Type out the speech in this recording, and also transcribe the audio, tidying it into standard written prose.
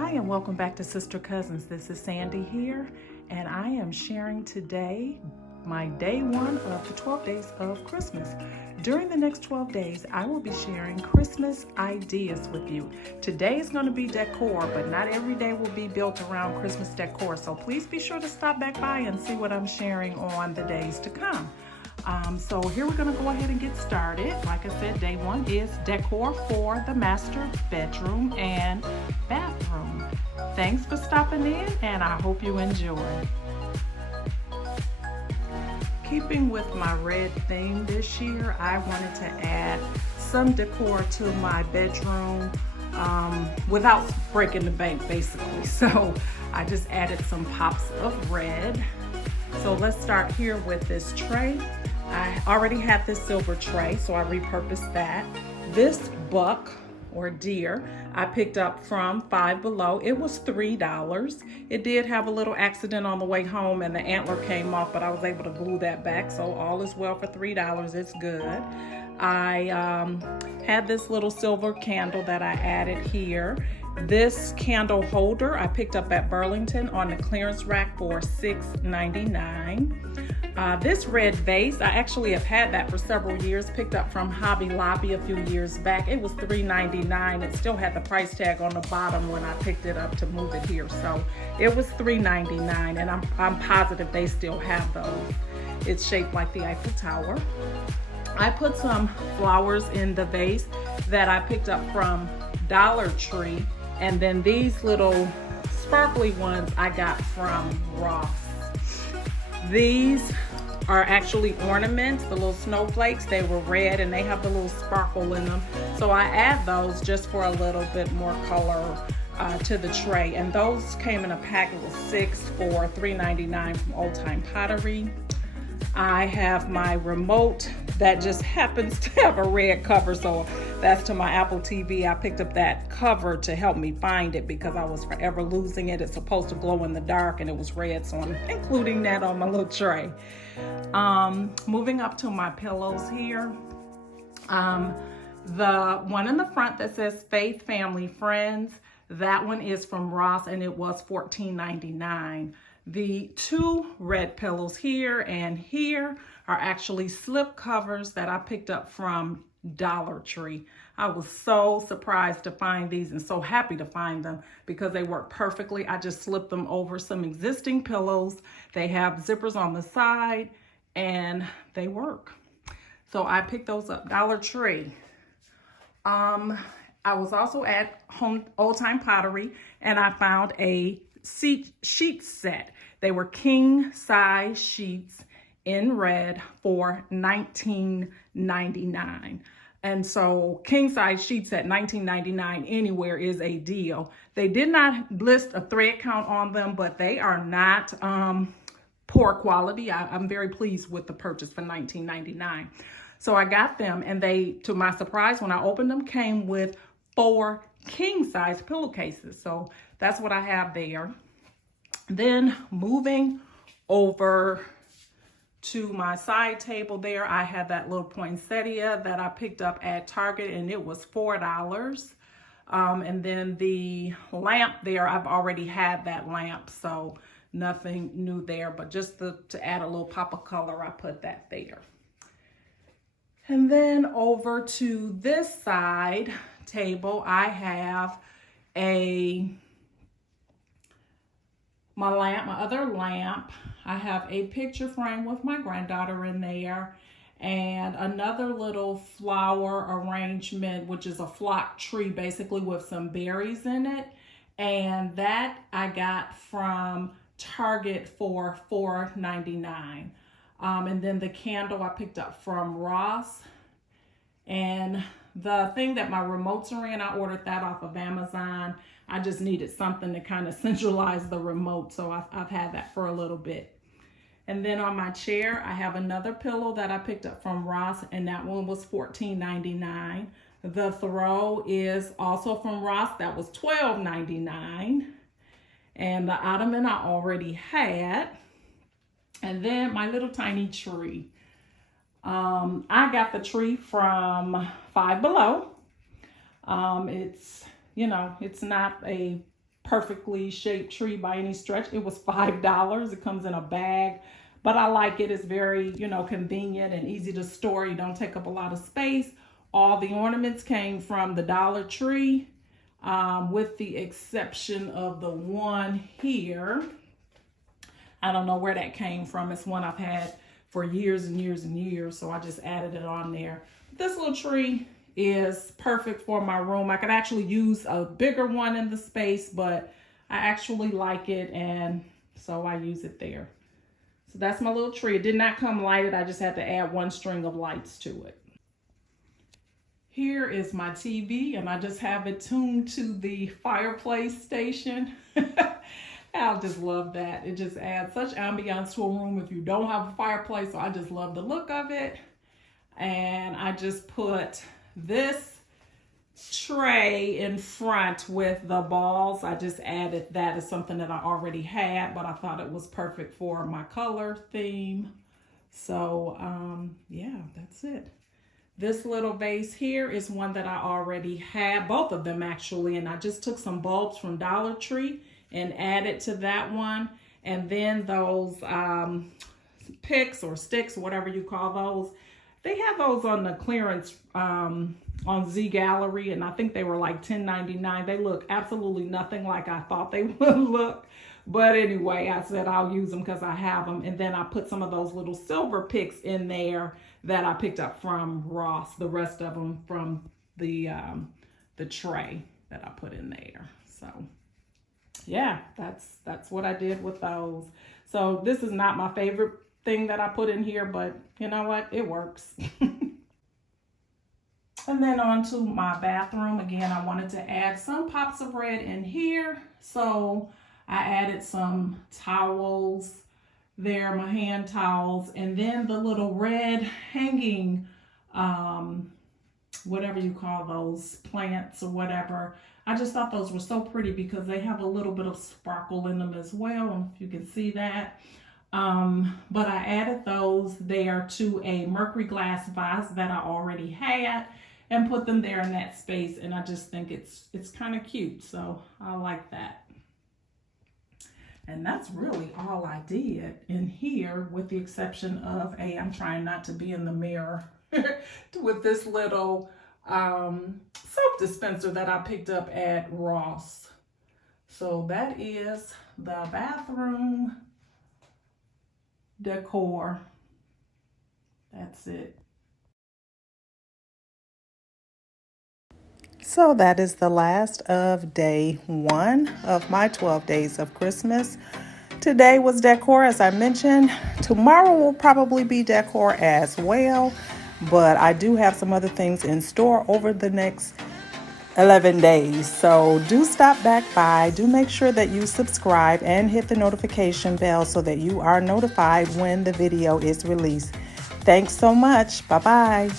Hi and welcome back to Sister Cousins. This is Sandy here, and I am sharing today my day one of the 12 days of Christmas. During the next 12 days, I will be sharing Christmas ideas with you. Today is going to be decor, but not every day will be built around Christmas decor. So please be sure to stop back by and see what I'm sharing on the days to come. So here we're going to go ahead and get started. Like I said, day one is decor for the master bedroom and bathroom. Thanks for stopping in, and I hope you enjoy. Keeping with my red theme this year, I wanted to add some decor to my bedroom without breaking the bank, basically. So I just added some pops of red. So let's start here with this tray. I already had this silver tray, so I repurposed that. This buck or deer I picked up from Five Below. It was $3. It did have a little accident on the way home and the antler came off, but I was able to glue that back, so all is well for $3. It's good. I had this little silver candle that I added here. This candle holder I picked up at Burlington on the clearance rack for $6.99. This red vase, I actually have had that for several years, picked up from Hobby Lobby a few years back. It was $3.99. It still had the price tag on the bottom when I picked it up to move it here. So it was $3.99, and I'm positive they still have those. It's shaped like the Eiffel Tower. I put some flowers in the vase that I picked up from Dollar Tree, and then these little sparkly ones I got from Ross. These are actually ornaments, the little snowflakes. They were red and they have the little sparkle in them. So I add those just for a little bit more color to the tray. And those came in a pack. It was 6 for $3.99 from Old Time Pottery. I have my remote that just happens to have a red cover, so that's to my Apple TV. I picked up that cover to help me find it because I was forever losing it. It's supposed to glow in the dark and it was red, so I'm including that on my little tray. Moving up to my pillows here. The one in the front that says Faith, Family, Friends, that one is from Ross and it was $14.99. The two red pillows here and here are actually slip covers that I picked up from Dollar Tree. I was so surprised to find these and so happy to find them because they work perfectly. I just slipped them over some existing pillows. They have zippers on the side and they work. So I picked those up, Dollar Tree. I was also at Old Time Pottery and I found a sheet set. They were king size sheets in red for $19.99. And so king size sheets at $19.99 anywhere is a deal. They did not list a thread count on them, but they are not poor quality. I'm very pleased with the purchase for $19.99. So I got them, and they, to my surprise, when I opened them, came with 4 king size pillowcases. So that's what I have there. Then moving over to my side table there, I had that little poinsettia that I picked up at Target and it was $4. And then the lamp there, I've already had that lamp, so nothing new there, but just to add a little pop of color, I put that there. And then over to this side table, I have my other lamp. I have a picture frame with my granddaughter in there and another little flower arrangement, which is a flock tree basically with some berries in it. And that I got from Target for $4.99. And then the candle I picked up from Ross. And the thing that my remotes are in, I ordered that off of Amazon. I just needed something to kind of centralize the remote, so I've had that for a little bit. And then on my chair, I have another pillow that I picked up from Ross, and that one was $14.99. The throw is also from Ross. That was $12.99. And the ottoman I already had. And then my little tiny tree. I got the tree from Five Below. It's, you know, it's not a perfectly shaped tree by any stretch. It was $5. It comes in a bag, but I like it. It's very, you know, convenient and easy to store. You don't take up a lot of space. All the ornaments came from the Dollar Tree, with the exception of the one here. I don't know where that came from. It's one I've had for years and years and years, so I just added it on there. This little tree is perfect for my room. I could actually use a bigger one in the space, but I actually like it, and so I use it there. So that's my little tree. It did not come lighted. I just had to add one string of lights to it. Here is my TV, and I just have it tuned to the fireplace station. I just love that. It just adds such ambiance to a room if you don't have a fireplace. So I just love the look of it. And I just put this tray in front with the balls. I just added that as something that I already had, but I thought it was perfect for my color theme. So yeah, that's it. This little vase here is one that I already had, both of them actually, and I just took some bulbs from Dollar Tree and added to that one. And then those picks or sticks, whatever you call those, they have those on the clearance on Z Gallery, and I think they were like $10.99. They look absolutely nothing like I thought they would look. But anyway, I said I'll use them because I have them. And then I put some of those little silver picks in there that I picked up from Ross. The rest of them from the tray that I put in there. So yeah, that's what I did with those. So this is not my favorite thing that I put in here, but you know what? It works. And then on to my bathroom. Again, I wanted to add some pops of red in here. So I added some towels there, my hand towels, and then the little red hanging, whatever you call those, plants or whatever. I just thought those were so pretty because they have a little bit of sparkle in them as well, if you can see that. But I added those there to a mercury glass vase that I already had and put them there in that space, and I just think it's kind of cute, so I like that. And that's really all I did in here, with the exception of I'm trying not to be in the mirror with this little soap dispenser that I picked up at Ross. So that is the bathroom decor. That's it. So that is the last of day 1 of my 12 days of Christmas. Today was decor, as I mentioned. Tomorrow will probably be decor as well, but I do have some other things in store over the next 11 days. So do stop back by. Do make sure that you subscribe and hit the notification bell so that you are notified when the video is released. Thanks so much. Bye-bye.